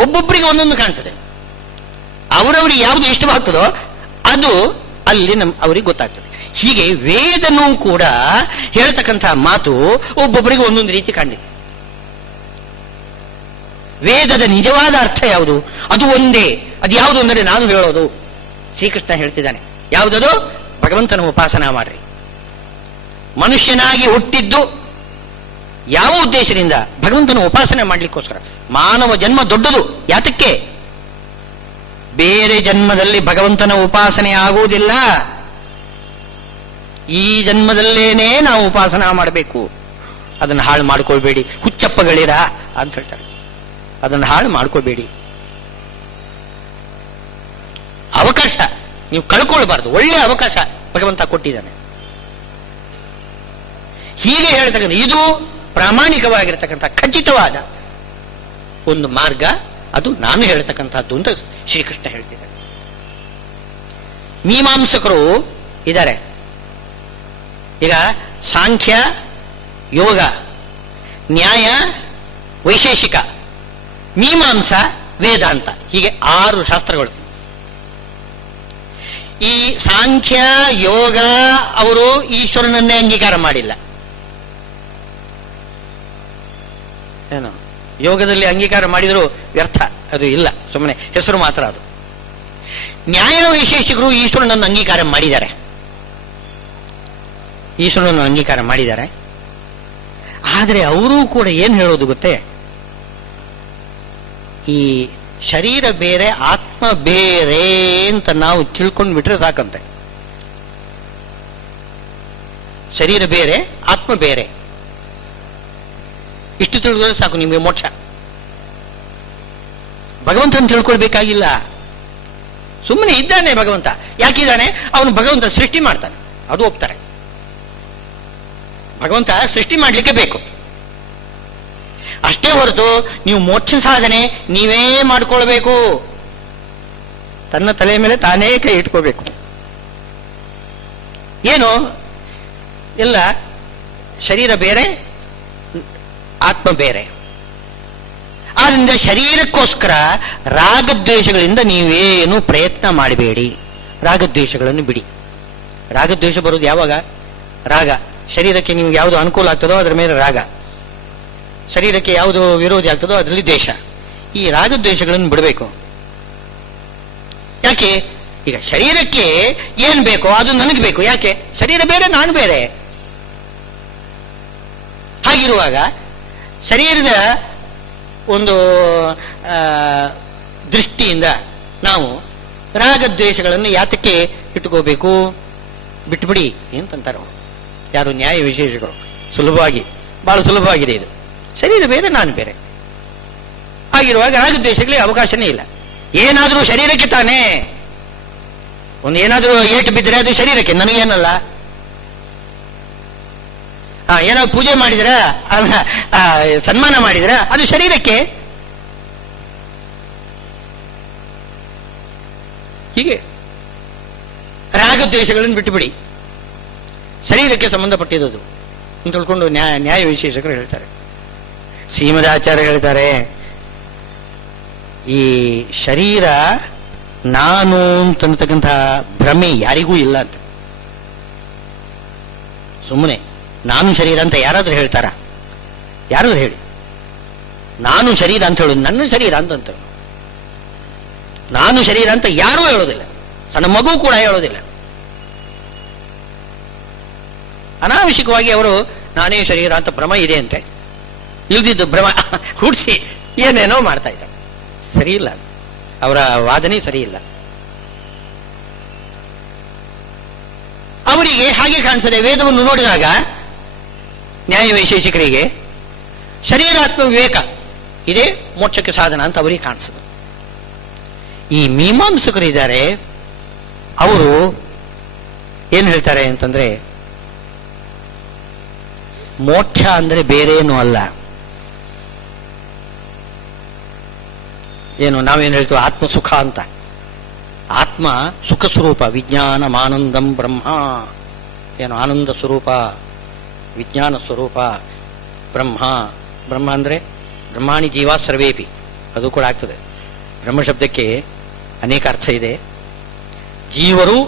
ಒಬ್ಬೊಬ್ಬರಿಗೆ ಒಂದೊಂದು ಕಾಣಿಸ್ತದೆ. ಅವರವರಿಗೆ ಯಾವುದು ಇಷ್ಟವಾಗ್ತದೋ ಅದು ಅಲ್ಲಿ ಅವರಿಗೆ ಗೊತ್ತಾಗ್ತದೆ. ಹೀಗೆ ವೇದನೂ ಕೂಡ ಹೇಳ್ತಕ್ಕಂತಹ ಮಾತು ಒಬ್ಬೊಬ್ಬರಿಗೆ ಒಂದೊಂದು ರೀತಿ ಕಾಣಿದೆ. ವೇದದ ನಿಜವಾದ ಅರ್ಥ ಯಾವುದು? ಅದು ಒಂದೇ. ಅದು ಯಾವುದು ಅಂದರೆ ನಾನು ಹೇಳೋದು. ಶ್ರೀಕೃಷ್ಣ ಹೇಳ್ತಿದ್ದಾನೆ, ಯಾವುದದು? ಭಗವಂತನ ಉಪಾಸನಾ ಮಾಡ್ರಿ. ಮನುಷ್ಯನಾಗಿ ಹುಟ್ಟಿದ್ದು ಯಾವ ಉದ್ದೇಶದಿಂದ? ಭಗವಂತನ ಉಪಾಸನೆ ಮಾಡ್ಲಿಕ್ಕೋಸ್ಕರ. ಮಾನವ ಜನ್ಮ ದೊಡ್ಡದು. ಯಾತಕ್ಕೆ? ಬೇರೆ ಜನ್ಮದಲ್ಲಿ ಭಗವಂತನ ಉಪಾಸನೆ ಆಗುವುದಿಲ್ಲ. ಈ ಜನ್ಮದಲ್ಲೇನೆ ನಾವು ಉಪಾಸನಾ ಮಾಡಬೇಕು. ಅದನ್ನು ಹಾಳು ಮಾಡ್ಕೊಳ್ಬೇಡಿ. ಹುಚ್ಚಪ್ಪಗಳಿರ ಅಂತ ಹೇಳ್ತಾರೆ. ಅದನ್ನು ಹಾಳು ಮಾಡ್ಕೋಬೇಡಿ. ಅವಕಾಶ ನೀವು ಕಳ್ಕೊಳ್ಬಾರ್ದು. ಒಳ್ಳೆಯ ಅವಕಾಶ ಭಗವಂತ ಕೊಟ್ಟಿದ್ದಾನೆ. ಹೀಗೆ ಹೇಳ್ತಕ್ಕಂಥ ಇದು ಪ್ರಾಮಾಣಿಕವಾಗಿರ್ತಕ್ಕಂಥ ಖಚಿತವಾದ ಒಂದು ಮಾರ್ಗ. ಅದು ನಾನು ಹೇಳ್ತಕ್ಕಂಥದ್ದು ಅಂತ ಶ್ರೀಕೃಷ್ಣ ಹೇಳ್ತಿದ್ದಾರೆ. ಮೀಮಾಂಸಕರು ಇದ್ದಾರೆ. ಈಗ ಸಾಂಖ್ಯ, ಯೋಗ, ನ್ಯಾಯ, ವೈಶೇಷಿಕ, ಮೀಮಾಂಸ, ವೇದಾಂತ, ಹೀಗೆ 6 ಶಾಸ್ತ್ರಗಳು. ಈ ಸಾಂಖ್ಯ ಯೋಗ ಅವರು ಈಶ್ವರನನ್ನೇ ಅಂಗೀಕಾರ ಮಾಡಿಲ್ಲ. ಏನು ಯೋಗದಲ್ಲಿ ಅಂಗೀಕಾರ ಮಾಡಿದರೂ ವ್ಯರ್ಥ, ಅದು ಇಲ್ಲ, ಸುಮ್ಮನೆ ಹೆಸರು ಮಾತ್ರ ಅದು. ನ್ಯಾಯ ವೈಶೇಷಿಕರು ಈಶ್ವರನನ್ನು ಅಂಗೀಕಾರ ಮಾಡಿದ್ದಾರೆ. ಈಶ್ವರನನ್ನು ಅಂಗೀಕಾರ ಮಾಡಿದ್ದಾರೆ. ಆದರೆ ಅವರೂ ಕೂಡ ಏನು ಹೇಳೋದು ಗೊತ್ತೇ? ಈ ಶರೀರ ಬೇರೆ ಆತ್ಮ ಬೇರೆ ಅಂತ ನಾವು ತಿಳ್ಕೊಂಡು ಬಿಟ್ರೆ ಸಾಕಂತೆ. ಶರೀರ ಬೇರೆ ಆತ್ಮ ಬೇರೆ, ಇಷ್ಟು ತಿಳಿದ್ರೆ ಸಾಕು ನಿಮಗೆ ಮೋಕ್ಷ. ಭಗವಂತನ ತಿಳ್ಕೊಳ್ಬೇಕಾಗಿಲ್ಲ. ಸುಮ್ಮನೆ ಇದ್ದಾನೆ ಭಗವಂತ. ಯಾಕಿದ್ದಾನೆ? ಅವನು ಭಗವಂತ ಸೃಷ್ಟಿ ಮಾಡ್ತಾನೆ, ಅದು ಒಪ್ತಾರೆ. ಭಗವಂತ ಸೃಷ್ಟಿ ಮಾಡಲಿಕ್ಕೆ ಬೇಕು ಅಷ್ಟೇ ಹೊರತು ನೀವು ಮೋಕ್ಷ ಸಾಧನೆ ನೀವೇ ಮಾಡಿಕೊಳ್ಬೇಕು. ತನ್ನ ತಲೆ ಮೇಲೆ ತಾನೇ ಕೈ ಇಟ್ಕೋಬೇಕು. ಏನು ಎಲ್ಲ ಶರೀರ ಬೇರೆ ಆತ್ಮ ಬೇರೆ. ಆದ್ರಿಂದ ಶರೀರಕ್ಕೋಸ್ಕರ ರಾಗದ್ವೇಷಗಳಿಂದ ನೀವೇನು ಪ್ರಯತ್ನ ಮಾಡಬೇಡಿ. ರಾಗದ್ವೇಷಗಳನ್ನು ಬಿಡಿ. ರಾಗದ್ವೇಷ ಬರುವುದು ಯಾವಾಗ? ರಾಗ. ಶರೀರಕ್ಕೆ ನಿಮ್ಗೆ ಯಾವುದು ಅನುಕೂಲ ಆಗ್ತದೋ ಅದರ ಮೇಲೆ ರಾಗ, ಶರೀರಕ್ಕೆ ಯಾವುದು ವಿರೋಧಿ ಆಗ್ತದೋ ಅದರಲ್ಲಿ ದ್ವೇಷ. ಈ ರಾಗದ್ವೇಷಗಳನ್ನು ಬಿಡಬೇಕು. ಯಾಕೆ? ಈಗ ಶರೀರಕ್ಕೆ ಏನ್ ಬೇಕೋ ಅದು ನನಗೆ ಬೇಕು. ಯಾಕೆ? ಶರೀರ ಬೇರೆ, ನಾನು ಬೇರೆ. ಹಾಗಿರುವಾಗ ಶರೀರದ ಒಂದು ದೃಷ್ಟಿಯಿಂದ ನಾವು ರಾಗದ್ವೇಷಗಳನ್ನು ಯಾತಕ್ಕೆ ಇಟ್ಟುಕೋಬೇಕು? ಬಿಟ್ಟುಬಿಡಿ ಅಂತಂತಾರೆ ಯಾರು? ನ್ಯಾಯ ವಿಶೇಷಗಳು. ಸುಲಭವಾಗಿ, ಬಹಳ ಸುಲಭವಾಗಿದೆ ಇದು. ಶರೀರ ಬೇರೆ, ನಾನು ಬೇರೆ. ಹಾಗಿರುವಾಗ ರಾಗದ್ವೇಷಗಳಿಗೆ ಅವಕಾಶನೇ ಇಲ್ಲ. ಏನಾದರೂ ಶರೀರಕ್ಕೆ ತಾನೇ. ಒಂದು ಏನಾದರೂ ಏಟು ಬಿದ್ದರೆ ಅದು ಶರೀರಕ್ಕೆ, ನನಗೇನಲ್ಲ. ಏನಾದ್ರು ಪೂಜೆ ಮಾಡಿದ್ರ, ಸನ್ಮಾನ ಮಾಡಿದ್ರ ಅದು ಶರೀರಕ್ಕೆ. ಹೀಗೆ ರಾಗದ್ವೇಷಗಳನ್ನು ಬಿಟ್ಟುಬಿಡಿ. ಶರೀರಕ್ಕೆ ಸಂಬಂಧಪಟ್ಟಿದ್ದು ಅಂತ ತಿಳ್ಕೊಂಡು ನ್ಯಾಯ ವಿಶೇಷಕರು ಹೇಳ್ತಾರೆ. ಶ್ರೀಮದಾಚಾರ್ಯ ಹೇಳ್ತಾರೆ, ಈ ಶರೀರ ನಾನು ಅಂತಕ್ಕಂತಹ ಭ್ರಮೆ ಯಾರಿಗೂ ಇಲ್ಲ ಅಂತ. ಸುಮ್ಮನೆ ನಾನು ಶರೀರ ಅಂತ ಯಾರಾದ್ರೂ ಹೇಳ್ತಾರ? ಯಾರಾದ್ರೂ ಹೇಳಿ. ನಾನು ಶರೀರ ಅಂತ ಹೇಳೋದು, ನನ್ನ ಶರೀರ ಅಂತ ನಾನು ಶರೀರ ಅಂತ ಯಾರೂ ಹೇಳೋದಿಲ್ಲ. ಸಣ್ಣ ಮಗು ಕೂಡ ಹೇಳೋದಿಲ್ಲ. ಅನಾವಶ್ಯಕವಾಗಿ ಅವರು ನಾನೇ ಶರೀರ ಅಂತ ಭ್ರಮ ಇದೆ ಅಂತೆ, ಇಲ್ದಿದ್ದು ಭ್ರಮ ಹುಡ್ಸಿ ಏನೇನೋ ಮಾಡ್ತಾ ಇದ್ದಾರೆ. ಸರಿ ಇಲ್ಲ, ಅವರ ವಾದನೆ ಸರಿ ಇಲ್ಲ. ಅವರಿಗೆ ಹಾಗೆ ಕಾಣಿಸ್ತದೆ. ವೇದವನ್ನು ನೋಡಿದಾಗ ನ್ಯಾಯ ವೈಶೇಷಿಕರಿಗೆ ಶರೀರಾತ್ಮ ವಿವೇಕ ಇದೇ ಮೋಕ್ಷಕ್ಕೆ ಸಾಧನ ಅಂತ ಅವರಿಗೆ ಕಾಣಿಸ್ತದೆ. ಈ ಮೀಮಾಂಸಕರು ಇದ್ದಾರೆ, ಅವರು ಏನು ಹೇಳ್ತಾರೆ ಅಂತಂದ್ರೆ, ಮೋಕ್ಷ ಅಂದ್ರೆ ಬೇರೇನೂ ಅಲ್ಲ. ಏನು ನಾವೇನು ಹೇಳ್ತೀವಿ ಆತ್ಮ ಸುಖ ಅಂತ. ಆತ್ಮ ಸುಖ ಸ್ವರೂಪ, ವಿಜ್ಞಾನಮಾನಂದಂ ಬ್ರಹ್ಮ. ಏನು ಆನಂದ ಸ್ವರೂಪ, ವಿಜ್ಞಾನ ಸ್ವರೂಪ ಬ್ರಹ್ಮ. ಬ್ರಹ್ಮ ಅಂದ್ರೆ ಬ್ರಹ್ಮಾಣಿ ಜೀವ ಸರ್ವೇಪಿ, ಅದು ಕೂಡ ಆಗ್ತದೆ. ಬ್ರಹ್ಮಶಬ್ದಕ್ಕೆ ಅನೇಕ ಅರ್ಥ ಇದೆ. ಜೀವರು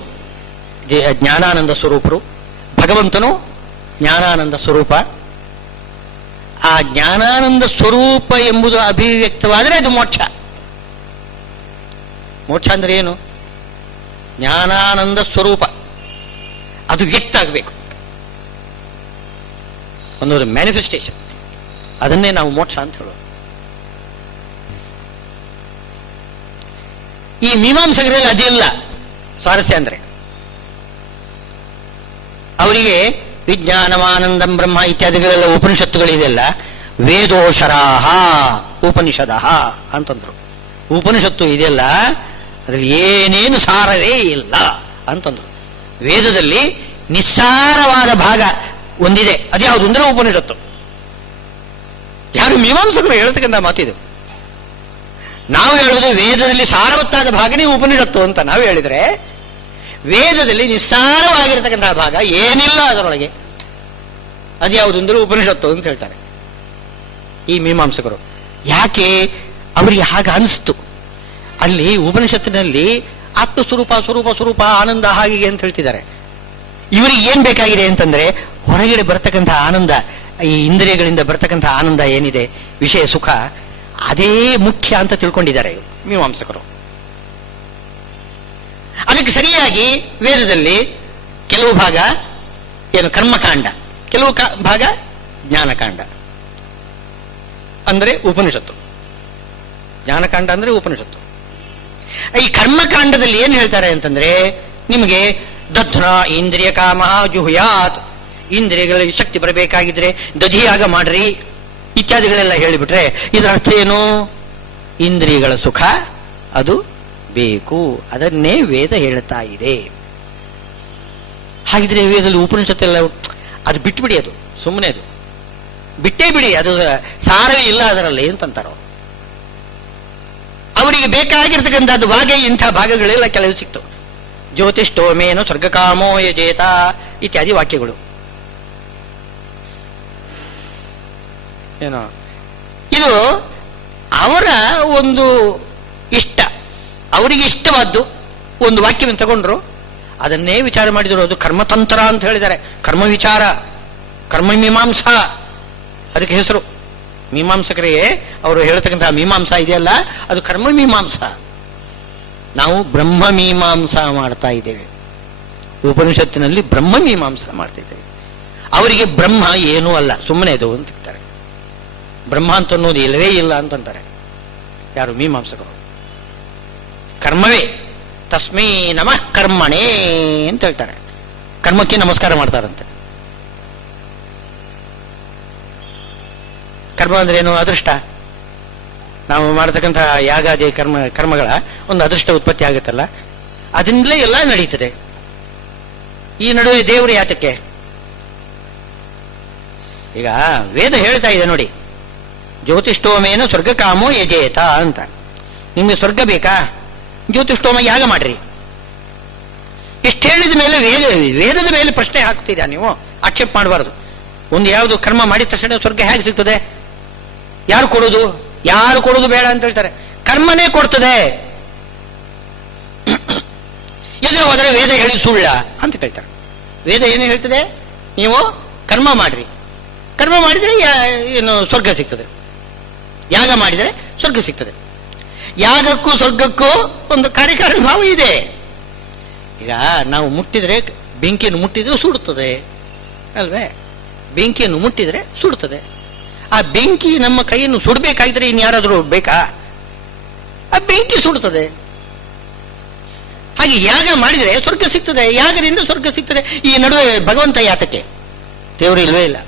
ಜ್ಞಾನಾನಂದ ಸ್ವರೂಪರು, ಭಗವಂತನು ಜ್ಞಾನಾನಂದ ಸ್ವರೂಪ. ಆ ಜ್ಞಾನಾನಂದ ಸ್ವರೂಪ ಎಂಬುದು ಅಭಿವ್ಯಕ್ತವಾದರೆ ಅದು ಮೋಕ್ಷ. ಮೋಕ್ಷ ಅಂದ್ರೆ ಏನು? ಜ್ಞಾನಾನಂದ ಸ್ವರೂಪ ಅದು ವ್ಯಕ್ತ ಆಗಬೇಕು, ಒಂದೊಂದು ಮ್ಯಾನಿಫೆಸ್ಟೇಷನ್. ಅದನ್ನೇ ನಾವು ಮೋಕ್ಷ ಅಂತ ಹೇಳೋದು. ಈ ಮೀಮಾಂಸಕರಲ್ಲಿ ಅದಿಲ್ಲ. ಸ್ವಾರಸ್ಯ ಅಂದ್ರೆ ಅವರಿಗೆ ವಿಜ್ಞಾನವಾನಂದಂ ಬ್ರಹ್ಮ ಇತ್ಯಾದಿಗಳೆಲ್ಲ ಉಪನಿಷತ್ತುಗಳಿದೆಲ್ಲ ವೇದೋಶರಾಹ ಉಪನಿಷದಃ ಅಂತಂದ್ರು. ಉಪನಿಷತ್ತು ಇದೆಲ್ಲ ಅದ್ರಲ್ಲಿ ಏನೇನು ಸಾರವೇ ಇಲ್ಲ ಅಂತಂದ್ರು. ವೇದದಲ್ಲಿ ನಿಸ್ಸಾರವಾದ ಭಾಗ ಒಂದಿದೆ, ಅದ್ಯಾವುದು ಅಂದ್ರೆ ಉಪನಿಷತ್ತು. ಯಾರು ಮೀಮಾಂಸಕರು ಹೇಳ್ತಕ್ಕಂಥ ಮಾತಿದು. ನಾವು ಹೇಳೋದು ವೇದದಲ್ಲಿ ಸಾರವತ್ತಾದ ಭಾಗನೇ ಉಪನಿಷತ್ತು ಅಂತ ನಾವು ಹೇಳಿದ್ರೆ, ವೇದದಲ್ಲಿ ನಿಸ್ಸಾರವಾಗಿರತಕ್ಕಂತಹ ಭಾಗ ಏನಿಲ್ಲ ಅದರೊಳಗೆ, ಅದ್ಯಾವುದು ಅಂದ್ರೆ ಉಪನಿಷತ್ತು ಅಂತ ಹೇಳ್ತಾರೆ ಈ ಮೀಮಾಂಸಕರು. ಯಾಕೆ ಅವರಿಗೆ ಹಾಗೆ ಅನಿಸ್ತು? ಅಲ್ಲಿ ಉಪನಿಷತ್ತಿನಲ್ಲಿ ಆತ್ಮಸ್ವರೂಪ ಸ್ವರೂಪ ಸ್ವರೂಪ ಆನಂದ ಹಾಗೆ ಅಂತ ಹೇಳ್ತಿದ್ದಾರೆ. ಇವರಿಗೆ ಏನ್ ಬೇಕಾಗಿದೆ ಅಂತಂದ್ರೆ, ಹೊರಗಡೆ ಬರ್ತಕ್ಕಂತಹ ಆನಂದ, ಈ ಇಂದ್ರಿಯಗಳಿಂದ ಬರ್ತಕ್ಕಂತಹ ಆನಂದ ಏನಿದೆ, ವಿಷಯ ಸುಖ, ಅದೇ ಮುಖ್ಯ ಅಂತ ತಿಳ್ಕೊಂಡಿದ್ದಾರೆ ಮೀಮಾಂಸಕರು. ಅದಕ್ಕೆ ಸರಿಯಾಗಿ ವೇದದಲ್ಲಿ ಕೆಲವು ಭಾಗ ಏನು ಕರ್ಮಕಾಂಡ, ಕೆಲವು ಭಾಗ ಜ್ಞಾನಕಾಂಡ ಅಂದ್ರೆ ಉಪನಿಷತ್ತು. ಜ್ಞಾನಕಾಂಡ ಅಂದ್ರೆ ಉಪನಿಷತ್ತು. ಈ ಕರ್ಮಕಾಂಡದಲ್ಲಿ ಏನ್ ಹೇಳ್ತಾರೆ ಅಂತಂದ್ರೆ, ನಿಮಗೆ ದಧ್ನ ಇಂದ್ರಿಯ ಕಾಮ ಜುಹುಯಾತ್, ಇಂದ್ರಿಯಗಳಿಗೆ ಶಕ್ತಿ ಬರಬೇಕಾಗಿದ್ರೆ ದಧಿಯಾಗ ಮಾಡ್ರಿ ಇತ್ಯಾದಿಗಳೆಲ್ಲ ಹೇಳಿಬಿಟ್ರೆ ಇದರ ಅರ್ಥ ಏನು? ಇಂದ್ರಿಯಗಳ ಸುಖ ಅದು ಬೇಕು, ಅದನ್ನೇ ವೇದ ಹೇಳ್ತಾ ಇದೆ. ಹಾಗಿದ್ರೆ ವೇದದಲ್ಲಿ ಉಪನಿಷತ್ತೆಲ್ಲ ಅದು ಬಿಟ್ಟುಬಿಡಿ, ಅದು ಸುಮ್ಮನೆ, ಅದು ಬಿಟ್ಟೇ ಬಿಡಿ, ಅದು ಸಾರವೇ ಇಲ್ಲ ಅದರಲ್ಲಿ ಅಂತಂತಾರೋ. ಅವರಿಗೆ ಬೇಕಾಗಿರ್ತಕ್ಕಂಥದ್ದು ಭಾಗ ಇಂಥ ಭಾಗಗಳೆಲ್ಲ ಕೆಲವು ಸಿಕ್ತು. ಜ್ಯೋತಿಷ್ಠೋಮೇನು ಸ್ವರ್ಗಕಾಮೋ ಯಜೇತ ಇತ್ಯಾದಿ ವಾಕ್ಯಗಳು. ಏನೋ ಇದು ಅವರ ಒಂದು ಇಷ್ಟ, ಅವರಿಗೆ ಇಷ್ಟವಾದ್ದು ಒಂದು ವಾಕ್ಯವನ್ನು ತಗೊಂಡ್ರು, ಅದನ್ನೇ ವಿಚಾರ ಮಾಡಿದ್ರು. ಅದು ಕರ್ಮತಂತ್ರ ಅಂತ ಹೇಳಿದ್ದಾರೆ. ಕರ್ಮ ವಿಚಾರ, ಕರ್ಮ ಮೀಮಾಂಸಾ ಅದಕ್ಕೆ ಹೆಸರು. ಮೀಮಾಂಸಕರಿಗೆ ಅವರು ಹೇಳ್ತಕ್ಕಂತಹ ಮೀಮಾಂಸಾ ಇದೆಯಲ್ಲ, ಅದು ಕರ್ಮ ಮೀಮಾಂಸಾ. ನಾವು ಬ್ರಹ್ಮ ಮೀಮಾಂಸಾ ಮಾಡ್ತಾ ಇದ್ದೇವೆ. ಉಪನಿಷತ್ತಿನಲ್ಲಿ ಬ್ರಹ್ಮ ಮೀಮಾಂಸಾ ಮಾಡ್ತಾ ಇದ್ದೇವೆ. ಅವರಿಗೆ ಬ್ರಹ್ಮ ಏನೂ ಅಲ್ಲ, ಸುಮ್ಮನೆ ಅದು ಅಂತಾರೆ. ಬ್ರಹ್ಮ ಅಂತ ಅನ್ನೋದು ಇಲ್ಲವೇ ಇಲ್ಲ ಅಂತಂತಾರೆ ಯಾರು? ಮೀಮಾಂಸಕರು. ಕರ್ಮವೇ, ತಸ್ಮೈ ನಮಃ ಕರ್ಮಣೇ ಅಂತ ಹೇಳ್ತಾರೆ. ಕರ್ಮಕ್ಕೆ ನಮಸ್ಕಾರ ಮಾಡ್ತಾರಂತೆ. ಕರ್ಮ ಅಂದ್ರೆ ಏನು? ಅದೃಷ್ಟ. ನಾವು ಮಾಡತಕ್ಕಂತಹ ಯಾಗಾದಿ ಕರ್ಮಗಳ ಒಂದು ಅದೃಷ್ಟ ಉತ್ಪತ್ತಿ ಆಗುತ್ತಲ್ಲ, ಅದರಿಂದಲೇ ಎಲ್ಲ ನಡೀತದೆ. ಈ ನಡುವೆ ದೇವರು ಯಾತಕ್ಕೆ? ಈಗ ವೇದ ಹೇಳ್ತಾ ಇದೆ ನೋಡಿ, ಜ್ಯೋತಿಷ್ಠೋಮೇನ ಸ್ವರ್ಗಕಾಮೋ ಯಜೇತ ಅಂತ. ನಿಮ್ಗೆ ಸ್ವರ್ಗ ಬೇಕಾ? ಜ್ಯೋತಿಷ್ಠೋಮ ಯಾಗ ಮಾಡ್ರಿ. ಇಷ್ಟು ಹೇಳಿದ ಮೇಲೆ ವೇದದ ಮೇಲೆ ಪ್ರಶ್ನೆ ಹಾಕ್ತೀರಾ ನೀವು? ಆಕ್ಷೇಪ ಮಾಡಬಾರದು. ಒಂದು ಯಾವುದು ಕರ್ಮ ಮಾಡಿದ ತಕ್ಷಣ ಸ್ವರ್ಗ ಹೇಗೆ ಸಿಗ್ತದೆ? ಯಾರು ಕೊಡೋದು? ಯಾರು ಕೊಡೋದು ಬೇಡ ಅಂತ ಹೇಳ್ತಾರೆ. ಕರ್ಮನೇ ಕೊಡ್ತದೆ. ಎದುರು ಹೋದರೆ ವೇದ ಹೇಳಿ ಸುಳ್ಳ ಅಂತ ಕೇಳ್ತಾರೆ. ವೇದ ಏನು ಹೇಳ್ತದೆ? ನೀವು ಕರ್ಮ ಮಾಡ್ರಿ, ಕರ್ಮ ಮಾಡಿದ್ರೆ ಏನು ಸ್ವರ್ಗ ಸಿಗ್ತದೆ, ಯಾಗ ಮಾಡಿದರೆ ಸ್ವರ್ಗ ಸಿಗ್ತದೆ. ಯಾಗಕ್ಕೂ ಸ್ವರ್ಗಕ್ಕೂ ಒಂದು ಕಾರ್ಯಕಾರಣ ಭಾವ ಇದೆ. ಈಗ ನಾವು ಮುಟ್ಟಿದ್ರೆ, ಬೆಂಕಿಯನ್ನು ಮುಟ್ಟಿದ್ರೆ ಸುಡುತ್ತದೆ ಅಲ್ವೇ? ಬೆಂಕಿಯನ್ನು ಮುಟ್ಟಿದ್ರೆ ಸುಡುತ್ತದೆ. ಆ ಬೆಂಕಿ ನಮ್ಮ ಕೈಯನ್ನು ಸುಡಬೇಕಾಗಿದ್ರೆ ಇನ್ಯಾರಾದ್ರೂ ಬೇಕಾ? ಆ ಬೆಂಕಿ ಸುಡುತ್ತದೆ. ಹಾಗೆ ಯಾಗ ಮಾಡಿದರೆ ಸ್ವರ್ಗ ಸಿಗ್ತದೆ, ಯಾಗದಿಂದ ಸ್ವರ್ಗ ಸಿಗ್ತದೆ. ಈ ನಡುವೆ ಭಗವಂತ ಯಾತಕ್ಕೆ? ದೇವರು ಇಲ್ವೇ ಇಲ್ಲ.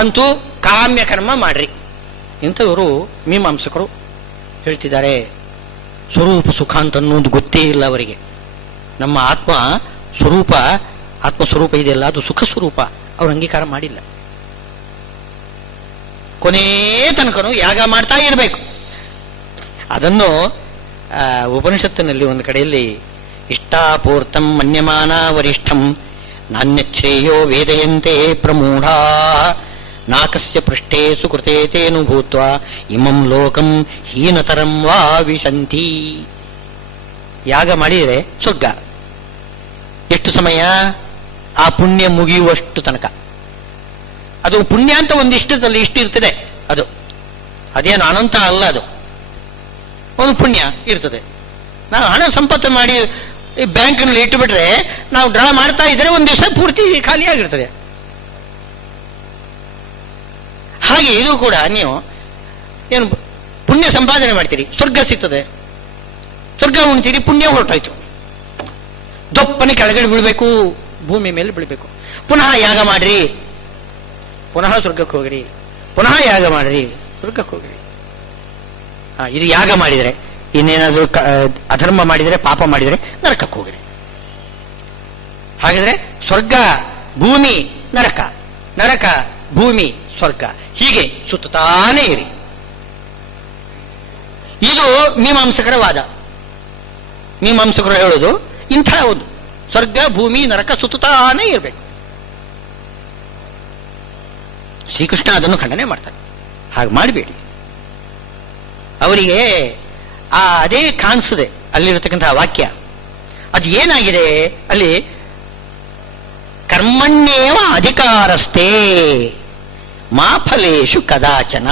ಅಂತೂ ಕಾಮ್ಯ ಕರ್ಮ ಮಾಡ್ರಿ ಇಂಥವರು ಮೀಮಾಂಸಕರು ಹೇಳ್ತಿದ್ದಾರೆ. ಸ್ವರೂಪ ಸುಖ ಅಂತ ಅನ್ನೋದು ಗೊತ್ತೇ ಇಲ್ಲ ಅವರಿಗೆ. ನಮ್ಮ ಆತ್ಮ ಸ್ವರೂಪ, ಆತ್ಮಸ್ವರೂಪ ಇದೆಯಲ್ಲ, ಅದು ಸುಖ ಸ್ವರೂಪ, ಅವರು ಅಂಗೀಕಾರ ಮಾಡಿಲ್ಲ. ಕೊನೇ ತನಕನೂ ಯಾಗ ಮಾಡ್ತಾ ಇರಬೇಕು. ಅದನ್ನು ಉಪನಿಷತ್ತಿನಲ್ಲಿ ಒಂದು ಕಡೆಯಲ್ಲಿ ಇಷ್ಟಾಪೂರ್ತಂ ಮನ್ಯಮಾನ ವರಿಷ್ಠಂ ನಾಣ್ಯಶ್ರೇಯೋ ವೇದಯಂತೆ ಪ್ರಮೂಢ ನಾಕಸ್ಯ ಪೃಷ್ಠೇ ಸುಕೃತೆ ತೇನು ಭೂತ್ವ ಇಮಂ ಲೋಕಂ ಹೀನತರಂ ವಾ ವಿಶಂತಿ. ಯಾಗ ಮಾಡಿದರೆ ಸ್ವರ್ಗ. ಎಷ್ಟು ಸಮಯ? ಆ ಪುಣ್ಯ ಮುಗಿಯುವಷ್ಟು ತನಕ. ಅದು ಪುಣ್ಯ ಅಂತ ಒಂದಿಷ್ಟದಲ್ಲಿ ಇಷ್ಟಿರ್ತದೆ. ಅದು ಅದೇನು ಅನಂತ ಅಲ್ಲ, ಅದು ಒಂದು ಪುಣ್ಯ ಇರ್ತದೆ. ನಾವು ಹಣ ಸಂಪತ್ತು ಮಾಡಿ ಬ್ಯಾಂಕ್ನಲ್ಲಿ ಇಟ್ಟುಬಿಟ್ರೆ ನಾವು ಡ್ರಾ ಮಾಡ್ತಾ ಇದ್ರೆ ಒಂದು ದಿವಸ ಪೂರ್ತಿ ಖಾಲಿಯಾಗಿರ್ತದೆ. ಹಾಗೆ ಇದು ಕೂಡ ನೀವು ಏನು ಪುಣ್ಯ ಸಂಪಾದನೆ ಮಾಡ್ತೀರಿ, ಸ್ವರ್ಗ ಸಿಗ್ತದೆ, ಸ್ವರ್ಗ ಉಣ್ತೀರಿ, ಪುಣ್ಯ ಹೊರಟಾಯ್ತು. ದೊಪ್ಪನೆ ಕೆಳಗಡೆ ಬೀಳ್ಬೇಕು, ಭೂಮಿ ಮೇಲೆ ಬೀಳ್ಬೇಕು. ಪುನಃ ಯಾಗ ಮಾಡ್ರಿ, ಪುನಃ ಸ್ವರ್ಗಕ್ಕೆ ಹೋಗ್ರಿ, ಪುನಃ ಯಾಗ ಮಾಡ್ರಿ, ಸ್ವರ್ಗಕ್ಕೆ ಹೋಗ್ರಿ. ಇದು ಯಾಗ ಮಾಡಿದರೆ. ಇನ್ನೇನಾದ್ರೂ ಅಧರ್ಮ ಮಾಡಿದರೆ, ಪಾಪ ಮಾಡಿದರೆ ನರಕಕ್ಕೆ ಹೋಗ್ರಿ. ಹಾಗಿದ್ರೆ ಸ್ವರ್ಗ ಭೂಮಿ ನರಕ, ನರಕ ಭೂಮಿ ಸ್ವರ್ಗ, ಹೀಗೆ ಸುತ್ತಾನೇ ಇರಿ. ಇದು ಮೀಮಾಂಸಕರ ವಾದ. ಮೀಮಾಂಸಕರು ಹೇಳೋದು ಇಂಥ ಒಂದು ಸ್ವರ್ಗ ಭೂಮಿ ನರಕ ಸುತ್ತಾನೇ ಇರಬೇಕು. ಶ್ರೀಕೃಷ್ಣ ಅದನ್ನು ಖಂಡನೆ ಮಾಡ್ತಾರೆ. ಹಾಗೆ ಮಾಡಬೇಡಿ. ಅವರಿಗೆ ಅದೇ ಕಾಣಿಸಿದೆ ಅಲ್ಲಿರತಕ್ಕಂತಹ ವಾಕ್ಯ. ಅದು ಏನಾಗಿದೆ ಅಲ್ಲಿ? ಕರ್ಮಣ್ಯೇವ ಅಧಿಕಾರಸ್ಥೆ ಮಾ ಫಲೇಶು ಕದಾಚನ.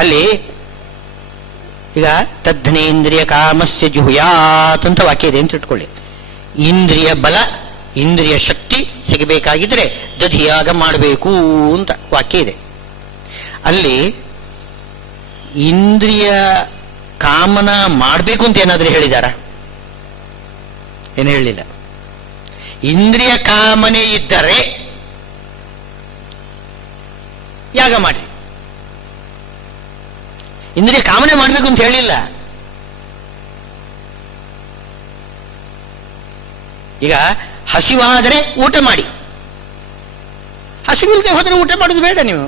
ಅಲ್ಲಿ ಈಗ ತದ್ಧನೇಂದ್ರಿಯ ಕಾಮಸ್ಯ ಜುಹುಯಾತ್ ಅಂತ ವಾಕ್ಯ ಇದೆ ಅಂತ ಇಟ್ಕೊಳ್ಳಿ. ಇಂದ್ರಿಯ ಬಲ, ಇಂದ್ರಿಯ ಶಕ್ತಿ ಸಿಗಬೇಕಾಗಿದ್ರೆ ದಧಿಯಾಗ ಮಾಡಬೇಕು ಅಂತ ವಾಕ್ಯ ಇದೆ. ಅಲ್ಲಿ ಇಂದ್ರಿಯ ಕಾಮನ ಮಾಡಬೇಕು ಅಂತ ಏನಾದ್ರೂ ಹೇಳಿದಾರ? ಏನು ಹೇಳಿಲ್ಲ. ಇಂದ್ರಿಯ ಕಾಮನೆ ಇದ್ದರೆ ಯಾಗ ಮಾಡಿ. ಇಂದ್ರಿಯ ಕಾಮನೆ ಮಾಡಬೇಕು ಅಂತ ಹೇಳಿಲ್ಲ. ಈಗ ಹಸಿವಾದರೆ ಊಟ ಮಾಡಿ, ಹಸಿವಿಲ್ಲದೆ ಹೋದರೆ ಊಟ ಮಾಡೋದು ಬೇಡ ನೀವು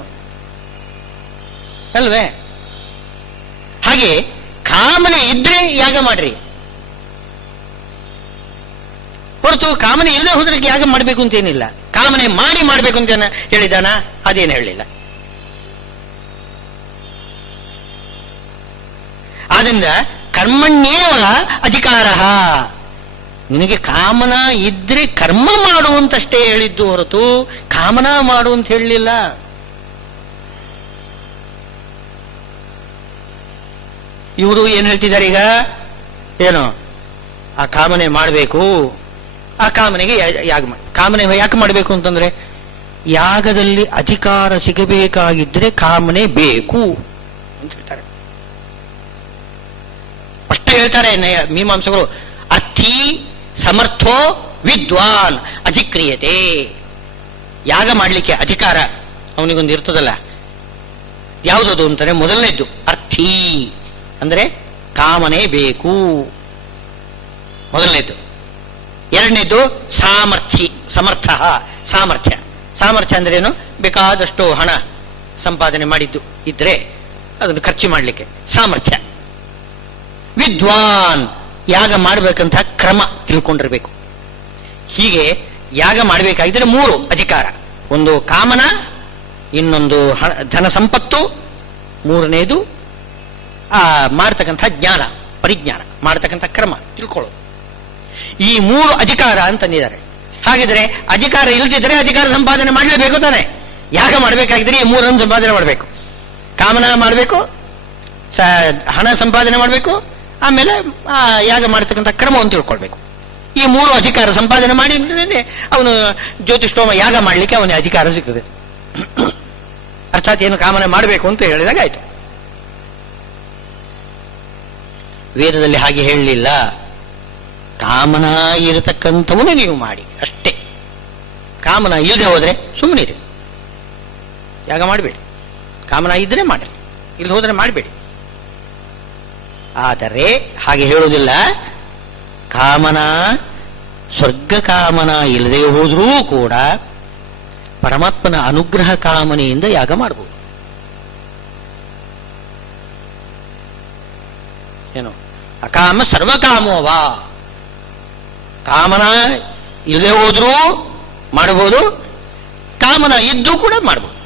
ಅಲ್ವೇ? ಹಾಗೆ ಕಾಮನೆ ಇದ್ರೆ ಯಾಗ ಮಾಡ್ರಿ, ಹೊರತು ಕಾಮನೆ ಇಲ್ಲದೆ ಹೋದ್ರೆ ಯಾಗ ಮಾಡಬೇಕು ಅಂತೇನಿಲ್ಲ. ಕಾಮನೆ ಮಾಡಿ ಮಾಡಬೇಕು ಅಂತ ಹೇಳಿದಾನ? ಅದೇನು ಹೇಳಿಲ್ಲ. ಆದ್ರಿಂದ ಕರ್ಮಣ್ಯೇವ ಅಧಿಕಾರ. ನಿನಗೆ ಕಾಮನ ಇದ್ರೆ ಕರ್ಮ ಮಾಡುವಂತಷ್ಟೇ ಹೇಳಿದ್ದು ಹೊರತು ಕಾಮನ ಮಾಡು ಅಂತ ಹೇಳಲಿಲ್ಲ. ಇವರು ಏನ್ ಹೇಳ್ತಿದ್ದಾರೆ ಈಗ? ಏನು ಆ ಕಾಮನೆ ಮಾಡಬೇಕು, ಆ ಕಾಮನೆಗೆ ಯಾಗ ಮಾಡಿ. ಕಾಮನೆ ಯಾಕೆ ಮಾಡಬೇಕು ಅಂತಂದ್ರೆ ಯಾಗದಲ್ಲಿ ಅಧಿಕಾರ ಸಿಗಬೇಕಾಗಿದ್ರೆ ಕಾಮನೆ ಬೇಕು ಅಂತ ಹೇಳ್ತಾರೆ. ಅಷ್ಟೇ ಹೇಳ್ತಾರೆ ಮೀಮಾಂಸಕರು. ಅರ್ಥಿ ಸಮರ್ಥೋ ವಿದ್ವಾನ್ ಅಧಿಕ್ರಿಯತೆ. ಯಾಗ ಮಾಡಲಿಕ್ಕೆ ಅಧಿಕಾರ ಅವನಿಗೊಂದು ಇರ್ತದಲ್ಲ, ಯಾವುದದು ಅಂತಾನೆ ಮೊದಲನೇದ್ದು ಅರ್ಥಿ ಅಂದ್ರೆ ಕಾಮನೆ ಬೇಕು, ಮೊದಲನೇದ್ದು. ಎರಡನೇದ್ದು ಸಾಮರ್ಥ್ಯ, ಸಮರ್ಥ, ಸಾಮರ್ಥ್ಯ. ಸಾಮರ್ಥ್ಯ ಅಂದ್ರೆ ಏನು? ಬೇಕಾದಷ್ಟು ಹಣ ಸಂಪಾದನೆ ಮಾಡಿದ್ದು ಇದ್ರೆ ಅದನ್ನು ಖರ್ಚು ಮಾಡಲಿಕ್ಕೆ ಸಾಮರ್ಥ್ಯ. ವಿದ್ವಾನ್ ಯಾಗ ಮಾಡಬೇಕಂತ ಕ್ರಮ ತಿಳ್ಕೊಂಡಿರ್ಬೇಕು. ಹೀಗೆ ಯಾಗ ಮಾಡಬೇಕಾಗಿದ್ರೆ ಮೂರು ಅಧಿಕಾರ: ಒಂದು ಕಾಮನ, ಇನ್ನೊಂದು ಧನ ಸಂಪತ್ತು, ಮೂರನೇದು ಮಾಡತಕ್ಕಂಥ ಜ್ಞಾನ, ಪರಿಜ್ಞಾನ, ಮಾಡತಕ್ಕಂಥ ಕ್ರಮ ತಿಳ್ಕೊಳ್ಳೋದು. ಈ ಮೂರು ಅಧಿಕಾರ ಅಂತಂದಿದ್ದಾರೆ. ಹಾಗಿದ್ರೆ ಅಧಿಕಾರ ಇಲ್ದಿದ್ರೆ ಅಧಿಕಾರ ಸಂಪಾದನೆ ಮಾಡಲೇಬೇಕು ತಾನೆ. ಯಾಗ ಮಾಡಬೇಕಾಗಿದ್ರೆ ಈ ಮೂರನ್ನು ಸಂಪಾದನೆ ಮಾಡಬೇಕು. ಕಾಮನ ಮಾಡಬೇಕು, ಹಣ ಸಂಪಾದನೆ ಮಾಡಬೇಕು, ಆಮೇಲೆ ಯಾಗ ಮಾಡತಕ್ಕಂಥ ಕ್ರಮವನ್ನು ತಿಳ್ಕೊಳ್ಬೇಕು. ಈ ಮೂರು ಅಧಿಕಾರ ಸಂಪಾದನೆ ಮಾಡಿದ್ರೆ ಅವನು ಜ್ಯೋತಿಷ್ಠೋಮ ಯಾಗ ಮಾಡಲಿಕ್ಕೆ ಅವನಿಗೆ ಅಧಿಕಾರ ಸಿಗ್ತದೆ. ಅರ್ಥಾತ್ ಏನು ಕಾಮನೆ ಮಾಡಬೇಕು ಅಂತ ಹೇಳಿದಾಗ ಆಯ್ತು. ವೇದದಲ್ಲಿ ಹಾಗೆ ಹೇಳಲಿಲ್ಲ. ಕಾಮನ ಇರತಕ್ಕಂಥವನು ನೀವು ಮಾಡಿ ಅಷ್ಟೇ. ಕಾಮನ ಇಲ್ಲದೆ ಹೋದ್ರೆ ಸುಮ್ಮನಿರಿ, ಯಾಗ ಮಾಡಬೇಡಿ. ಕಾಮನ ಇದ್ರೆ ಮಾಡಿ, ಇಲ್ಲಿ ಹೋದ್ರೆ ಮಾಡಬೇಡಿ. ಆದರೆ ಹಾಗೆ ಹೇಳುವುದಿಲ್ಲ. ಕಾಮನ, ಸ್ವರ್ಗ ಕಾಮನ ಇಲ್ಲದೆ ಹೋದರೂ ಕೂಡ ಪರಮಾತ್ಮನ ಅನುಗ್ರಹ ಕಾಮನೆಯಿಂದ ಯಾಗ ಮಾಡಬಹುದು. ಏನು ಅಕಾಮ ಸರ್ವಕಾಮೋವಾ. ಕಾಮನ ಇಲ್ಲದೆ ಹೋದ್ರೂ ಮಾಡಬಹುದು, ಕಾಮನ ಇದ್ದು ಕೂಡ ಮಾಡಬಹುದು.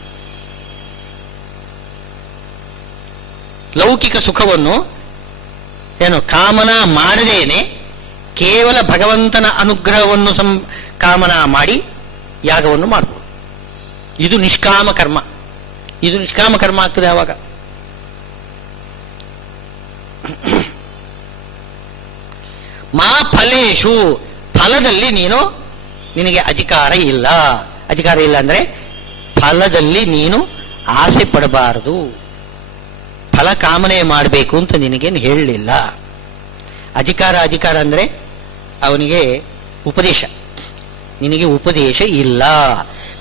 ಲೌಕಿಕ ಸುಖವನ್ನು ಏನು ಕಾಮನ ಮಾಡದೇನೆ ಕೇವಲ ಭಗವಂತನ ಅನುಗ್ರಹವನ್ನು ಕಾಮನ ಮಾಡಿ ಯಾಗವನ್ನು ಮಾಡಬಹುದು. ಇದು ನಿಷ್ಕಾಮ ಕರ್ಮ. ಇದು ನಿಷ್ಕಾಮ ಕರ್ಮ ಆಗ್ತದೆ ಆವಾಗ. ಮಾ ಫಲೇಶು, ಫಲದಲ್ಲಿ ನಿನಗೆ ಅಧಿಕಾರ ಇಲ್ಲ. ಅಧಿಕಾರ ಇಲ್ಲ ಅಂದ್ರೆ ಫಲದಲ್ಲಿ ನೀನು ಆಸೆ ಪಡಬಾರದು. ಫಲ ಕಾಮನೆ ಮಾಡಬೇಕು ಅಂತ ನಿನಗೇನು ಹೇಳಲಿಲ್ಲ. ಅಧಿಕಾರ ಅಂದ್ರೆ ಅವನಿಗೆ ಉಪದೇಶ. ನಿನಗೆ ಉಪದೇಶ ಇಲ್ಲ.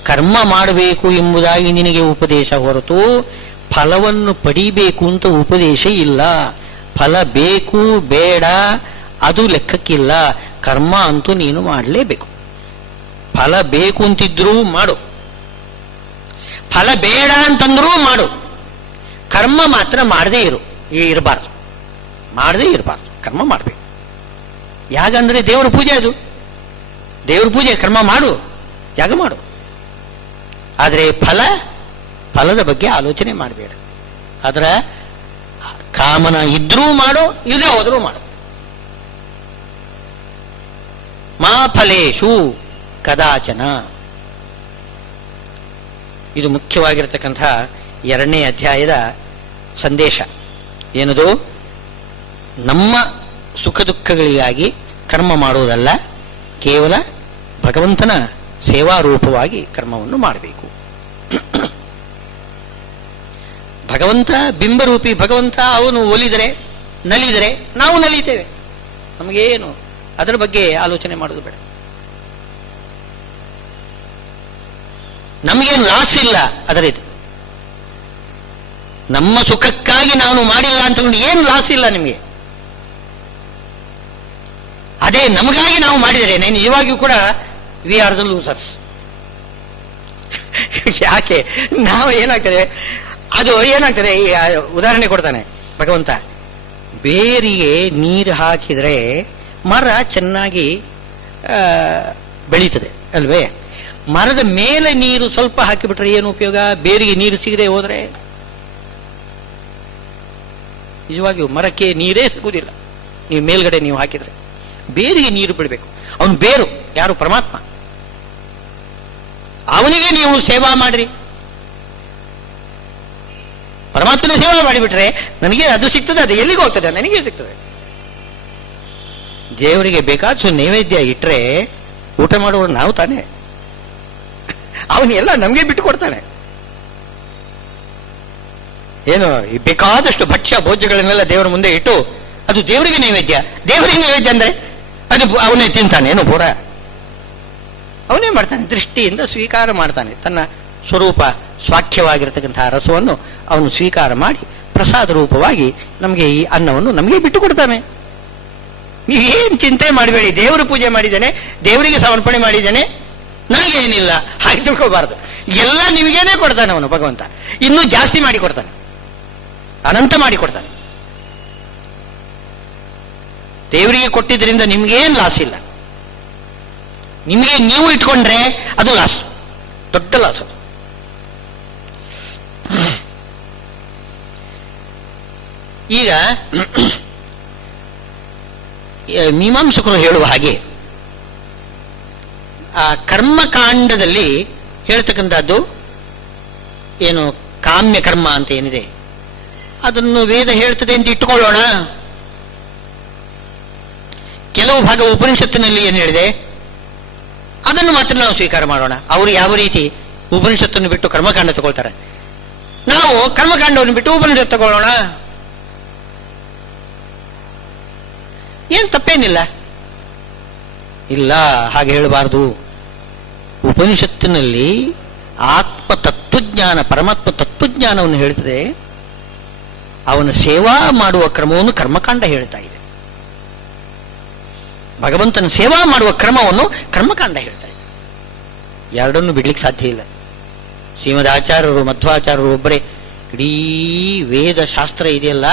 ಕರ್ಮ ಮಾಡಬೇಕು ಎಂಬುದಾಗಿ ನಿನಗೆ ಉಪದೇಶ ಹೊರತು ಫಲವನ್ನು ಪಡಿಬೇಕು ಅಂತ ಉಪದೇಶ ಇಲ್ಲ. ಫಲ ಬೇಕು ಬೇಡ ಅದು ಲೆಕ್ಕಕ್ಕಿಲ್ಲ. ಕರ್ಮ ಅಂತೂ ನೀನು ಮಾಡಲೇಬೇಕು. ಫಲ ಬೇಕು ಅಂತಿದ್ರೂ ಮಾಡು, ಫಲ ಬೇಡ ಅಂತಂದ್ರೂ ಮಾಡು. ಕರ್ಮ ಮಾತ್ರ ಇರಬಾರ್ದು. ಮಾಡದೇ ಇರಬಾರ್ದು. ಕರ್ಮ ಮಾಡಬೇಕು. ಯಾಗಂದ್ರೆ ದೇವರ ಪೂಜೆ. ಅದು ದೇವರ ಪೂಜೆ. ಕರ್ಮ ಮಾಡು, ಯಾಗ ಮಾಡು. ಆದರೆ ಫಲದ ಬಗ್ಗೆ ಆಲೋಚನೆ ಮಾಡಬೇಡ. ಅದರ ಕಾಮನ ಇದ್ರೂ ಮಾಡು, ಇಲ್ಲದೆ ಹೋದ್ರೂ ಮಾಡು. ಮಾ ಫಲೇಶು ಕದಾಚನ. ಇದು ಮುಖ್ಯವಾಗಿರತಕ್ಕಂಥ 2ನೇ ಅಧ್ಯಾಯದ ಸಂದೇಶ. ಏನದು? ನಮ್ಮ ಸುಖ ದುಃಖಗಳಿಗಾಗಿ ಕರ್ಮ ಮಾಡುವುದಲ್ಲ, ಕೇವಲ ಭಗವಂತನ ಸೇವಾರೂಪವಾಗಿ ಕರ್ಮವನ್ನು ಮಾಡಬೇಕು. ಭಗವಂತ ಬಿಂಬರೂಪಿ ಭಗವಂತ. ಅವನು ಒಲಿದರೆ ನಲಿದರೆ ನಾವು ನಲಿತೇವೆ. ನಮಗೇನು ಅದರ ಬಗ್ಗೆ ಆಲೋಚನೆ ಮಾಡೋದು ಬೇಡ. ನಮಗೇನು ಲಾಸ್ ಇಲ್ಲ ಅದರ ಇದು. ನಮ್ಮ ಸುಖಕ್ಕಾಗಿ ನಾನು ಮಾಡಿಲ್ಲ ಅಂತಕೊಂಡು ಏನು ಲಾಸ್ ಇಲ್ಲ ನಿಮಗೆ. ಅದೇ ನಮಗಾಗಿ ನಾವು ಮಾಡಿದರೆ ನಿಜವಾಗಿಯೂ ಕೂಡ ವಿ ಆರ್ ದ ಲೂಸರ್ಸ್. ಯಾಕೆ ನಾವು ಏನಾಗ್ತದೆ, ಅದು ಏನಾಗ್ತದೆ, ಉದಾಹರಣೆ ಕೊಡ್ತಾನೆ ಭಗವಂತ. ಬೇರಿಗೆ ನೀರು ಹಾಕಿದರೆ ಮರ ಚೆನ್ನಾಗಿ ಬೆಳೀತದೆ ಅಲ್ವೇ? ಮರದ ಮೇಲೆ ನೀರು ಸ್ವಲ್ಪ ಹಾಕಿಬಿಟ್ರೆ ಏನು ಉಪಯೋಗ? ಬೇರಿಗೆ ನೀರು ಸಿಗದೆ ಹೋದ್ರೆ ನಿಜವಾಗಿಯೂ ಮರಕ್ಕೆ ನೀರೇ ಸಿಗುವುದಿಲ್ಲ. ನೀವು ಮೇಲ್ಗಡೆ ನೀವು ಹಾಕಿದ್ರೆ ಬೇರಿಗೆ ನೀರು ಬಿಡಬೇಕು. ಅವನು ಬೇರು ಯಾರು? ಪರಮಾತ್ಮ. ಅವನಿಗೆ ನೀವು ಸೇವಾ ಮಾಡ್ರಿ. ಪರಮಾತ್ಮನ ಸೇವಾ ಮಾಡಿಬಿಟ್ರೆ ನನಗೆ ಅದು ಸಿಗ್ತದೆ. ಅದು ಎಲ್ಲಿಗೆ ಹೋಗ್ತದೆ? ನನಗೆ ಸಿಗ್ತದೆ. ದೇವರಿಗೆ ಬೇಕಾದ ನೈವೇದ್ಯ ಇಟ್ರೆ ಊಟ ಮಾಡುವವರು ನಾವು ತಾನೇ. ಅವನೆಲ್ಲ ನಮಗೆ ಬಿಟ್ಟು ಕೊಡ್ತಾನೆ. ಏನು ಬೇಕಾದಷ್ಟು ಭಕ್ಷ್ಯ ಭೋಜ್ಯಗಳನ್ನೆಲ್ಲ ದೇವರ ಮುಂದೆ ಇಟ್ಟು ಅದು ದೇವರಿಗೆ ನೈವೇದ್ಯ. ದೇವರಿಗೆ ನೈವೇದ್ಯ ಅಂದ್ರೆ ಅದು ಅವನೇ ತಿಂತಾನೆ ಏನು ಪೂರ? ಅವನೇ ಮಾಡ್ತಾನೆ. ದೃಷ್ಟಿಯಿಂದ ಸ್ವೀಕಾರ ಮಾಡ್ತಾನೆ. ತನ್ನ ಸ್ವರೂಪ ಸ್ವಾಖ್ಯವಾಗಿರತಕ್ಕಂತಹ ರಸವನ್ನು ಅವನು ಸ್ವೀಕಾರ ಮಾಡಿ ಪ್ರಸಾದ ರೂಪವಾಗಿ ನಮಗೆ ಈ ಅನ್ನವನ್ನು ನಮಗೆ ಬಿಟ್ಟು ಕೊಡ್ತಾನೆ. ನೀವೇನ್ ಚಿಂತೆ ಮಾಡಬೇಡಿ. ದೇವರ ಪೂಜೆ ಮಾಡಿದ್ದೇನೆ, ದೇವರಿಗೆ ಸಮರ್ಪಣೆ ಮಾಡಿದ್ದೇನೆ, ನನಗೇನಿಲ್ಲ ಹಾಗೆ ತಿಳ್ಕೋಬಾರದು. ಎಲ್ಲ ನಿಮಗೇನೆ ಕೊಡ್ತಾನೆ ಅವನು ಭಗವಂತ. ಇನ್ನೂ ಜಾಸ್ತಿ ಮಾಡಿ ಕೊಡ್ತಾನೆ, ಅನಂತ ಮಾಡಿ ಕೊಡ್ತಾನೆ. ದೇವರಿಗೆ ಕೊಟ್ಟಿದ್ರಿಂದ ನಿಮ್ಗೇನ್ ಲಾಸ್ ಇಲ್ಲ. ನಿಮಗೆ ನೀವು ಇಟ್ಕೊಂಡ್ರೆ ಅದು ಲಾಸ್, ದೊಡ್ಡ ಲಾಸ್ ಅದು. ಈಗ ಮೀಮಾಂಸಕರು ಹೇಳುವ ಹಾಗೆ ಆ ಕರ್ಮಕಾಂಡದಲ್ಲಿ ಹೇಳ್ತಕ್ಕಂಥದ್ದು ಏನು ಕಾಮ್ಯ ಕರ್ಮ ಅಂತ ಏನಿದೆ ಅದನ್ನು ವೇದ ಹೇಳ್ತದೆ ಅಂತ ಇಟ್ಟುಕೊಳ್ಳೋಣ. ಕೆಲವು ಭಾಗ ಉಪನಿಷತ್ತಿನಲ್ಲಿ ಏನು ಹೇಳಿದೆ ಅದನ್ನು ಮಾತ್ರ ನಾವು ಸ್ವೀಕಾರ ಮಾಡೋಣ. ಅವರು ಯಾವ ರೀತಿ ಉಪನಿಷತ್ತನ್ನು ಬಿಟ್ಟು ಕರ್ಮಕಾಂಡ ತಗೊಳ್ತಾರೆ, ನಾವು ಕರ್ಮಕಾಂಡವನ್ನು ಬಿಟ್ಟು ಉಪನಿಷತ್ತು ತಗೊಳ್ಳೋಣ. ಏನು ತಪ್ಪೇನಿಲ್ಲ. ಇಲ್ಲ, ಹಾಗೆ ಹೇಳಬಾರದು. ಉಪನಿಷತ್ತಿನಲ್ಲಿ ಆತ್ಮ ತತ್ವಜ್ಞಾನ, ಪರಮಾತ್ಮ ತತ್ವಜ್ಞಾನವನ್ನು ಹೇಳ್ತದೆ. ಅವನ ಸೇವಾ ಮಾಡುವ ಕ್ರಮವನ್ನು ಕರ್ಮಕಾಂಡ ಹೇಳ್ತಾ ಇದೆ. ಭಗವಂತನ ಸೇವಾ ಮಾಡುವ ಕ್ರಮವನ್ನು ಕರ್ಮಕಾಂಡ ಹೇಳ್ತಾ ಇದೆ. ಎರಡನ್ನು ಬಿಡ್ಲಿಕ್ಕೆ ಸಾಧ್ಯ ಇಲ್ಲ. ಶ್ರೀಮದ್ ಆಚಾರ್ಯರು ಮಧ್ವಾಚಾರ್ಯರು ಒಬ್ಬರೇ ಇಡೀ ವೇದ ಶಾಸ್ತ್ರ ಇದೆಯಲ್ಲ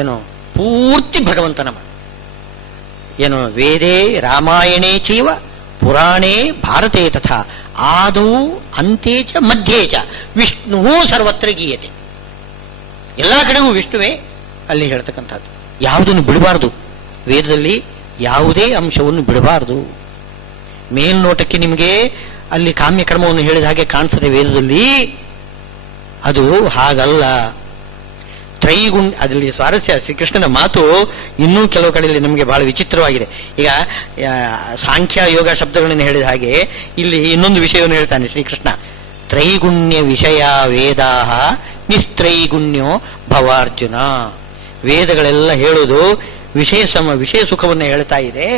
ಏನು ಪೂರ್ತಿ ಭಗವಂತನ ಏನು ವೇದೇ ರಾಮಾಯಣೇ ಚೈವ ಪುರಾಣೇ ಭಾರತೇ ತಥಾ ಆದೌ ಅಂತೇಚ ಮಧ್ಯೇಚ ವಿಷ್ಣು ಸರ್ವತ್ರ ಗೀಯತೆ. ಎಲ್ಲಾ ಕಡೆಗೂ ವಿಷ್ಣುವೇ ಅಲ್ಲಿ ಹೇಳ್ತಕ್ಕಂಥದ್ದು. ಯಾವುದನ್ನು ಬಿಡಬಾರದು, ವೇದದಲ್ಲಿ ಯಾವುದೇ ಅಂಶವನ್ನು ಬಿಡಬಾರದು. ಮೇಲ್ನೋಟಕ್ಕೆ ನಿಮಗೆ ಅಲ್ಲಿ ಕಾಮ್ಯಕರ್ಮವನ್ನು ಹೇಳಿದ ಹಾಗೆ ಕಾಣಿಸ್ತದೆ ವೇದದಲ್ಲಿ, ಅದು ಹಾಗಲ್ಲ. ತ್ರೈಗುಣ್ಯ, ಅದರಲ್ಲಿ ಸ್ವಾರಸ್ಯ, ಶ್ರೀಕೃಷ್ಣನ ಮಾತು ಇನ್ನೂ ಕೆಲವು ಕಡೆಯಲ್ಲಿ ನಮಗೆ ಬಹಳ ವಿಚಿತ್ರವಾಗಿದೆ. ಈಗ ಸಾಂಖ್ಯ ಯೋಗ ಶಬ್ದಗಳನ್ನು ಹೇಳಿದ ಹಾಗೆ ಇಲ್ಲಿ ಇನ್ನೊಂದು ವಿಷಯವನ್ನು ಹೇಳ್ತಾನೆ ಶ್ರೀಕೃಷ್ಣ. ತ್ರೈಗುಣ್ಯ ವಿಷಯ ವೇದಾಹ ನಿಸ್ತ್ರೈಗುಣ್ಯೋ ಭವಾರ್ಜುನ. ವೇದಗಳೆಲ್ಲ ಹೇಳುವುದು ವಿಷಯ ಸುಖವನ್ನು ಹೇಳ್ತಾ ಇದೆ,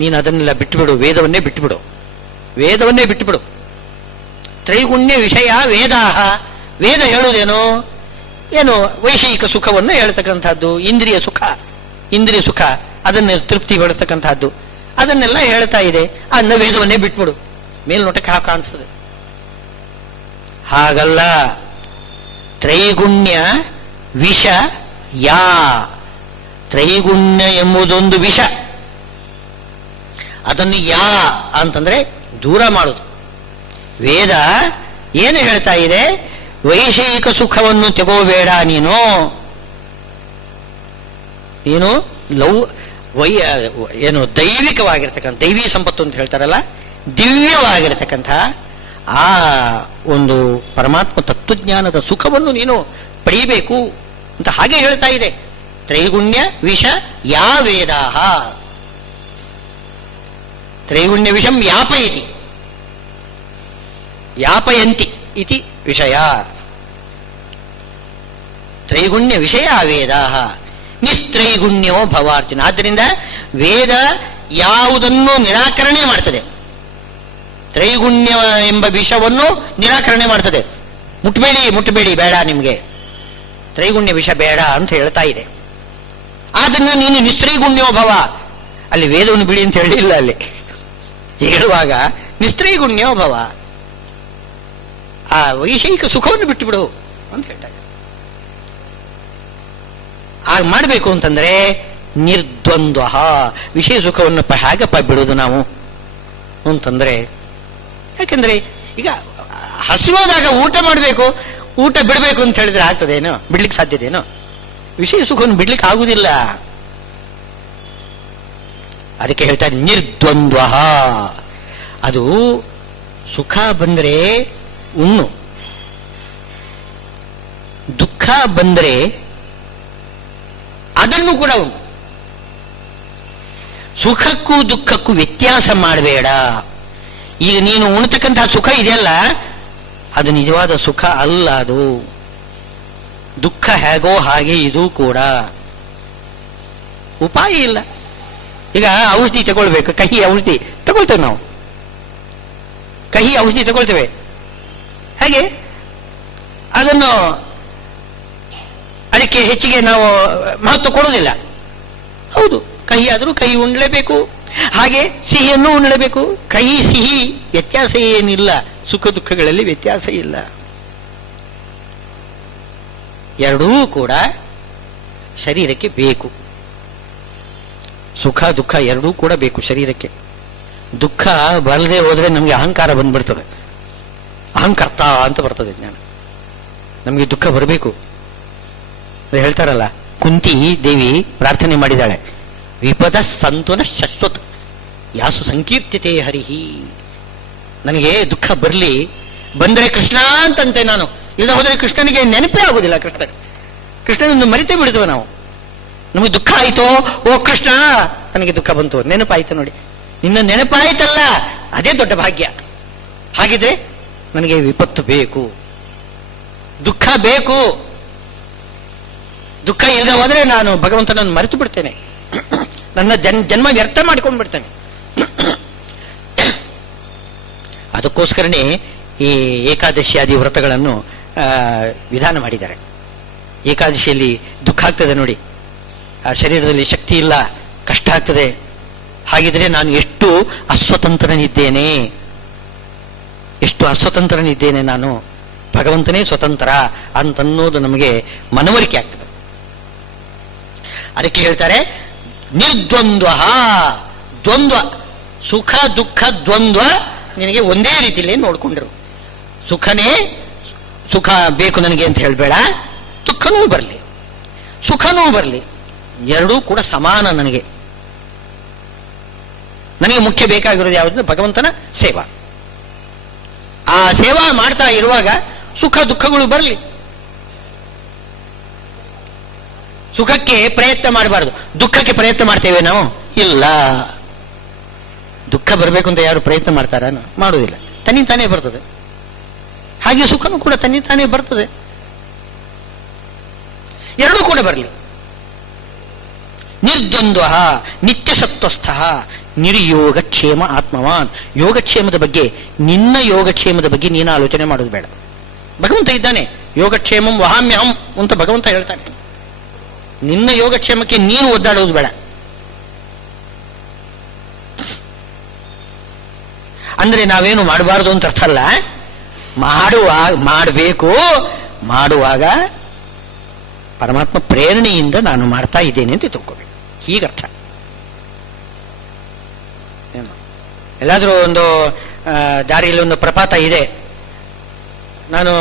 ನೀನು ಅದನ್ನೆಲ್ಲ ಬಿಟ್ಟುಬಿಡು, ವೇದವನ್ನೇ ಬಿಟ್ಟುಬಿಡು, ವೇದವನ್ನೇ ಬಿಟ್ಟುಬಿಡು. ತ್ರೈಗುಣ್ಯ ವಿಷಯ ವೇದಾಹ, ವೇದ ಹೇಳುವುದೇನು? ಏನು ವೈಷಯಿಕ ಸುಖವನ್ನು ಹೇಳ್ತಕ್ಕಂಥದ್ದು, ಇಂದ್ರಿಯ ಸುಖ ಅದನ್ನು ತೃಪ್ತಿಗೊಳಿಸ್ತಕ್ಕಂಥದ್ದು, ಅದನ್ನೆಲ್ಲ ಹೇಳ್ತಾ ಇದೆ. ಅದನ್ನ ವೇದವನ್ನೇ ಬಿಟ್ಬಿಡು. ಮೇಲ್ನೋಟಕ್ಕೆ ಹಾಗೆ ಕಾಣಿಸ್ತದೆ. ಹಾಗಲ್ಲ. ತ್ರೈಗುಣ್ಯ ವಿಷ ಯಾ, ತ್ರೈಗುಣ್ಯ ಎಂಬುದೊಂದು ವಿಷ, ಅದನ್ನು ಯಾ ಅಂತಂದ್ರೆ ದೂರ ಮಾಡುದು. ವೇದ ಏನು ಹೇಳ್ತಾ ಇದೆ? ವೈಷಯಿಕ ಸುಖವನ್ನು ತೆಗೋಬೇಡ, ನೀನು ಏನು ದೈವಿಕವಾಗಿರ್ತಕ್ಕಂಥ, ದೈವಿ ಸಂಪತ್ತು ಅಂತ ಹೇಳ್ತಾರಲ್ಲ, ದಿವ್ಯವಾಗಿರತಕ್ಕಂಥ ಆ ಒಂದು ಪರಮಾತ್ಮ ತತ್ವಜ್ಞಾನದ ಸುಖವನ್ನು ನೀನು ಪಡೆಯಬೇಕು ಅಂತ ಹಾಗೆ ಹೇಳ್ತಾ ಇದೆ. ತ್ರೈಗುಣ್ಯ ವಿಷ ಯಾ ವೇದಾಹ, ತ್ರೈಗುಣ್ಯ ವಿಷಂ ಯಾಪಯತಿ ಯಾಪಯಂತಿ ಇತಿ ವಿಷಯ. ತ್ರೈಗುಣ್ಯ ವಿಷಯ ವೇದಾಹ ನಿಸ್ತ್ರೈಗುಣ್ಯೋ ಭವಾರ್ಜುನ. ಆದ್ದರಿಂದ ವೇದ ಯಾವುದನ್ನು ನಿರಾಕರಣೆ ಮಾಡ್ತದೆ, ತ್ರೈಗುಣ್ಯ ಎಂಬ ವಿಷವನ್ನು ನಿರಾಕರಣೆ ಮಾಡ್ತದೆ. ಮುಟ್ಟಬೇಡಿ, ಬೇಡ, ನಿಮಗೆ ತ್ರೈಗುಣ್ಯ ವಿಷ ಬೇಡ ಅಂತ ಹೇಳ್ತಾ ಇದೆ. ಆದ್ರಿಂದ ನೀನು ನಿಸ್ತ್ರೈಗುಣ್ಯೋ ಭವ, ಅಲ್ಲಿ ವೇದವನ್ನು ಬಿಡಿ ಅಂತ ಹೇಳಿಲ್ಲ, ಅಲ್ಲಿ ಹೇಳುವಾಗ ನಿಸ್ತ್ರೈಗುಣ್ಯೋ ಭವ, ಆ ವೈಷಯಿಕ ಸುಖವನ್ನು ಬಿಟ್ಟುಬಿಡು ಅಂತ ಹೇಳ್ತಾರೆ. ಆಗ ಮಾಡಬೇಕು ಅಂತಂದ್ರೆ ನಿರ್ದ್ವಂದ್ವ, ವಿಷಯ ಸುಖವನ್ನು ಹೇಗಪ್ಪ ಬಿಡೋದು ನಾವು ಅಂತಂದ್ರೆ, ಯಾಕಂದ್ರೆ ಈಗ ಹಸಿವಾದಾಗ ಊಟ ಮಾಡಬೇಕು, ಊಟ ಬಿಡಬೇಕು ಅಂತ ಹೇಳಿದ್ರೆ ಆಗ್ತದೇನೋ? ಬಿಡ್ಲಿಕ್ಕೆ ಸಾಧ್ಯದೇನೋ? ವಿಷಯ ಸುಖವನ್ನು ಬಿಡ್ಲಿಕ್ಕೆ ಆಗುವುದಿಲ್ಲ. ಅದಕ್ಕೆ ಹೇಳ್ತಾರೆ ನಿರ್ದ್ವಂದ್ವ. ಅದು ಸುಖ ಬಂದ್ರೆ ಉಣ್ಣು, ದುಃಖ ಬಂದ್ರೆ ಅದನ್ನು ಕೂಡ ಉಣ್ಣು. ಸುಖಕ್ಕೂ ದುಃಖಕ್ಕೂ ವ್ಯತ್ಯಾಸ ಮಾಡಬೇಡ. ಈಗ ನೀನು ಉಣ್ತಕ್ಕಂತಹ ಸುಖ ಇದೆಯಲ್ಲ, ಅದು ನಿಜವಾದ ಸುಖ ಅಲ್ಲ. ಅದು ದುಃಖ ಹೇಗೋ ಹಾಗೆ ಇದು ಕೂಡ. ಉಪಾಯ ಇಲ್ಲ. ಈಗ ಔಷಧಿ ತಗೊಳ್ಬೇಕು, ಕಹಿ ಔಷಧಿ ತಗೊಳ್ತೇವೆ ನಾವು, ಕಹಿ ಔಷಧಿ ತಗೊಳ್ತೇವೆ. ಹಾಗೆ ಅದನ್ನು ಅದಕ್ಕೆ ಹೆಚ್ಚಿಗೆ ನಾವು ಮಹತ್ವ ಕೊಡೋದಿಲ್ಲ. ಹೌದು, ಕಹಿ ಆದರೂ ಕಹಿ ಉಣ್ಲೇಬೇಕು, ಹಾಗೆ ಸಿಹಿಯನ್ನು ಉಣ್ಲೇಬೇಕು. ಕಹಿ ಸಿಹಿ ವ್ಯತ್ಯಾಸ ಏನಿಲ್ಲ, ಸುಖ ದುಃಖಗಳಲ್ಲಿ ವ್ಯತ್ಯಾಸ ಇಲ್ಲ. ಎರಡೂ ಕೂಡ ಶರೀರಕ್ಕೆ ಬೇಕು. ಸುಖ ದುಃಖ ಎರಡೂ ಕೂಡ ಬೇಕು ಶರೀರಕ್ಕೆ. ದುಃಖ ಬರದೆ ಹೋದ್ರೆ ನಮಗೆ ಅಹಂಕಾರ ಬಂದ್ಬಿಡ್ತದೆ, ಅಹಂಕರ್ತ ಅಂತ ಬರ್ತದೆ ಜ್ಞಾನ. ನಮಗೆ ದುಃಖ ಬರಬೇಕು. ಹೇಳ್ತಾರಲ್ಲ, ಕುಂತಿ ದೇವಿ ಪ್ರಾರ್ಥನೆ ಮಾಡಿದಾಳೆ, ವಿಪದ ಸಂತುನ ಶಶ್ವತ್ ಯಾಸು ಸಂಕೀರ್ತಿತೆ ಹರಿಹಿ. ನನಗೆ ದುಃಖ ಬರಲಿ, ಬಂದರೆ ಕೃಷ್ಣ ಅಂತಂತೆ ನಾನು, ಇಲ್ಲ ಹೋದರೆ ಕೃಷ್ಣನಿಗೆ ನೆನಪೇ ಆಗುದಿಲ್ಲ. ಕೃಷ್ಣನನ್ನು ಮರಿತೇ ಬಿಡ್ತೇವೆ ನಾವು. ನಮಗೆ ದುಃಖ ಆಯ್ತೋ, ಓ ಕೃಷ್ಣ ನನಗೆ ದುಃಖ ಬಂತು, ನೆನಪಾಯ್ತು ನೋಡಿ, ನಿನ್ನ ನೆನಪಾಯ್ತಲ್ಲ ಅದೇ ದೊಡ್ಡ ಭಾಗ್ಯ. ಹಾಗಿದ್ರೆ ನನಗೆ ವಿಪತ್ತು ಬೇಕು, ದುಃಖ ಬೇಕು. ದುಃಖ ಇಲ್ಲದೆ ಹೋದ್ರೆ ನಾನು ಭಗವಂತನನ್ನು ಮರೆತು ಬಿಡ್ತೇನೆ, ನನ್ನ ಜನ್ಮ ವ್ಯರ್ಥ ಮಾಡ್ಕೊಂಡು ಬಿಡ್ತೇನೆ. ಅದಕ್ಕೋಸ್ಕರನೇ ಈ ಏಕಾದಶಿಯಾದಿ ವ್ರತಗಳನ್ನು ವಿಧಾನ ಮಾಡಿದ್ದಾರೆ. ಏಕಾದಶಿಯಲ್ಲಿ ದುಃಖ ಆಗ್ತದೆ ನೋಡಿ, ಆ ಶರೀರದಲ್ಲಿ ಶಕ್ತಿ ಇಲ್ಲ, ಕಷ್ಟ ಆಗ್ತದೆ. ಹಾಗಿದ್ರೆ ನಾನು ಎಷ್ಟು ಅಸ್ವತಂತ್ರನಿದ್ದೇನೆ ನಾನು, ಭಗವಂತನೇ ಸ್ವತಂತ್ರ ಅಂತನ್ನೋದು ನಮಗೆ ಮನವರಿಕೆ ಆಗ್ತದೆ. ಅದಕ್ಕೆ ಹೇಳ್ತಾರೆ ನಿರ್ದ್ವಂದ್ವ. ದ್ವಂದ್ವ, ಸುಖ ದುಃಖ ದ್ವಂದ್ವ ನಿನಗೆ ಒಂದೇ ರೀತಿಯಲ್ಲಿ ನೋಡ್ಕೊಂಡಿರು. ಸುಖ ಬೇಕು ನನಗೆ ಅಂತ ಹೇಳಬೇಡ, ದುಃಖನೂ ಬರಲಿ ಸುಖನೂ ಬರಲಿ, ಎರಡೂ ಕೂಡ ಸಮಾನ. ನನಗೆ ಮುಖ್ಯ ಬೇಕಾಗಿರೋದು ಯಾವುದು? ಭಗವಂತನ ಸೇವಾ. ಆ ಸೇವಾ ಮಾಡ್ತಾ ಇರುವಾಗ ಸುಖ ದುಃಖಗಳು ಬರಲಿ. ಸುಖಕ್ಕೆ ಪ್ರಯತ್ನ ಮಾಡಬಾರದು, ದುಃಖಕ್ಕೆ ಪ್ರಯತ್ನ ಮಾಡ್ತೇವೆ ನಾವು? ಇಲ್ಲ. ದುಃಖ ಬರಬೇಕು ಅಂತ ಯಾರು ಪ್ರಯತ್ನ ಮಾಡ್ತಾರ? ಮಾಡುವುದಿಲ್ಲ, ತನ್ನಿಂತಾನೇ ಬರ್ತದೆ. ಹಾಗೆ ಸುಖನೂ ಕೂಡ ತನ್ನಿಂತಾನೇ ಬರ್ತದೆ. ಎರಡೂ ಕೂಡ ಬರಲಿ. ನಿರ್ದ್ವಂದ್ವ ನಿತ್ಯಸತ್ವಸ್ಥ ನಿರ್ಯೋಗಕ್ಷೇಮ ಆತ್ಮವಾನ್. ಯೋಗಕ್ಷೇಮದ ಬಗ್ಗೆ, ನಿನ್ನ ಯೋಗಕ್ಷೇಮದ ಬಗ್ಗೆ ನೀನು ಆಲೋಚನೆ ಮಾಡೋದು ಬೇಡ. ಭಗವಂತ ಇದ್ದಾನೆ, ಯೋಗಕ್ಷೇಮಂ ವಹಾಮ್ಯಹಂ ಅಂತ ಭಗವಂತ ಹೇಳ್ತಾನೆ. ನಿನ್ನ ಯೋಗಕ್ಷೇಮಕ್ಕೆ ನೀನು ಒದ್ದಾಡೋದು ಬೇಡ. ಅಂದ್ರೆ ನಾವೇನು ಮಾಡಬಾರದು ಅಂತ ಅರ್ಥ ಅಲ್ಲ. ಮಾಡಬೇಕು. ಮಾಡುವಾಗ ಪರಮಾತ್ಮ ಪ್ರೇರಣೆಯಿಂದ ನಾನು ಮಾಡ್ತಾ ಇದ್ದೇನೆ ಅಂತ ತಿಳ್ಕೋಬೇಕು, ಹೀಗರ್ಥ. ಎಲ್ಲಾದ್ರೂ ಒಂದು ದಾರಿಯಲ್ಲಿ ಒಂದು ಪ್ರಪಾತ ಇದೆ, ನಾನು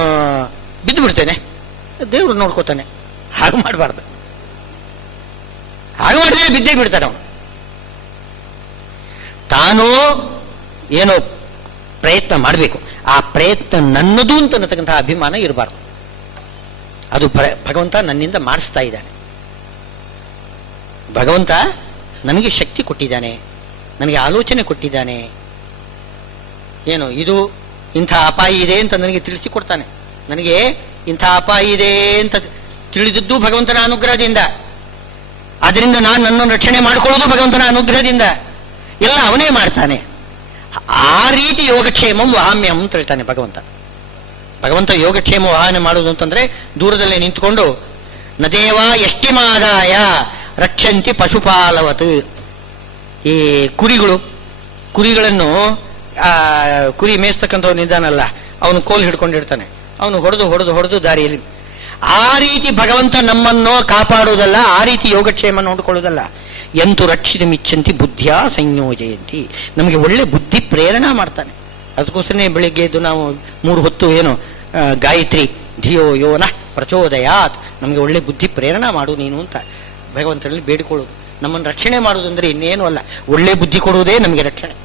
ಬಿದ್ದು ಬಿಡ್ತೇನೆ, ದೇವರು ನೋಡ್ಕೋತಾನೆ. ಹಾಗೆ ಮಾಡಬಾರ್ದು. ಹಾಗೆ ಮಾಡಿದ್ರೆ ಬಿದ್ದೇ ಬಿಡ್ತಾನೆ ಅವನು. ತಾನು ಏನೋ ಪ್ರಯತ್ನ ಮಾಡಬೇಕು, ಆ ಪ್ರಯತ್ನ ನನ್ನದು ಅಂತ ಅನ್ನತಕ್ಕಂತಹ ಅಭಿಮಾನ ಇರಬಾರ್ದು. ಅದು ಭಗವಂತ ನನ್ನಿಂದ ಮಾಡಿಸ್ತಾ ಇದ್ದಾನೆ, ಭಗವಂತ ನನಗೆ ಶಕ್ತಿ ಕೊಟ್ಟಿದ್ದಾನೆ, ನನಗೆ ಆಲೋಚನೆ ಕೊಟ್ಟಿದ್ದಾನೆ, ಏನು ಇದು ಇಂಥ ಅಪಾಯ ಇದೆ ಅಂತ ನನಗೆ ತಿಳಿಸಿಕೊಡ್ತಾನೆ. ನನಗೆ ಇಂಥ ಅಪಾಯ ಇದೆ ಅಂತ ತಿಳಿದಿದ್ದು ಭಗವಂತನ ಅನುಗ್ರಹದಿಂದ. ಅದರಿಂದ ನಾನು ನನ್ನನ್ನು ರಕ್ಷಣೆ ಮಾಡಿಕೊಳ್ಳೋದು ಭಗವಂತನ ಅನುಗ್ರಹದಿಂದ. ಎಲ್ಲ ಅವನೇ ಮಾಡ್ತಾನೆ. ಆ ರೀತಿ ಯೋಗಕ್ಷೇಮಂ ವಹಾಮ್ಯಂ ಅಂತ ಹೇಳ್ತಾನೆ ಭಗವಂತ. ಭಗವಂತ ಯೋಗಕ್ಷೇಮ ವಾಹನ ಮಾಡುವುದು ಅಂತಂದ್ರೆ ದೂರದಲ್ಲೇ ನಿಂತುಕೊಂಡು ನದೇವ ಎಷ್ಟಿಮಾದಾಯ ರಕ್ಷಂತಿ ಪಶುಪಾಲವತ್. ಈ ಕುರಿಗಳನ್ನು ಕುರಿ ಮೇಯಿಸ್ತಕ್ಕಂಥವ್ನು ಇದ್ದಾನಲ್ಲ, ಅವನು ಕೋಲ್ ಹಿಡ್ಕೊಂಡಿರ್ತಾನೆ, ಅವನು ಹೊಡೆದು ದಾರಿಯಲ್ಲಿ. ಆ ರೀತಿ ಭಗವಂತ ನಮ್ಮನ್ನು ಕಾಪಾಡುವುದಲ್ಲ, ಆ ರೀತಿ ಯೋಗಕ್ಷೇಮ ನೋಡಿಕೊಳ್ಳುವುದಲ್ಲ. ಎಂತು ರಕ್ಷಿತ ಮಿಚ್ಚಂತಿ ಬುದ್ಧಿಯ ಸಂಯೋಜಯಂತಿ. ನಮಗೆ ಒಳ್ಳೆ ಬುದ್ಧಿ ಪ್ರೇರಣಾ ಮಾಡ್ತಾನೆ. ಅದಕ್ಕೋಸ್ಕರನೇ ಬೆಳಿಗ್ಗೆ ಎದ್ದು ನಾವು 3 ಹೊತ್ತು ಏನು ಗಾಯತ್ರಿ ಧಿಯೋ ಯೋನ ಪ್ರಚೋದಯಾತ್, ನಮಗೆ ಒಳ್ಳೆ ಬುದ್ಧಿ ಪ್ರೇರಣಾ ಮಾಡು ನೀನು ಅಂತ ಭಗವಂತನಲ್ಲಿ ಬೇಡಿಕೊಳ್ಳುವುದು. ನಮ್ಮನ್ನು ರಕ್ಷಣೆ ಮಾಡುವುದಂದ್ರೆ ಇನ್ನೇನು ಅಲ್ಲ, ಒಳ್ಳೆ ಬುದ್ಧಿ ಕೊಡುವುದೇ ನಮಗೆ ರಕ್ಷಣೆ.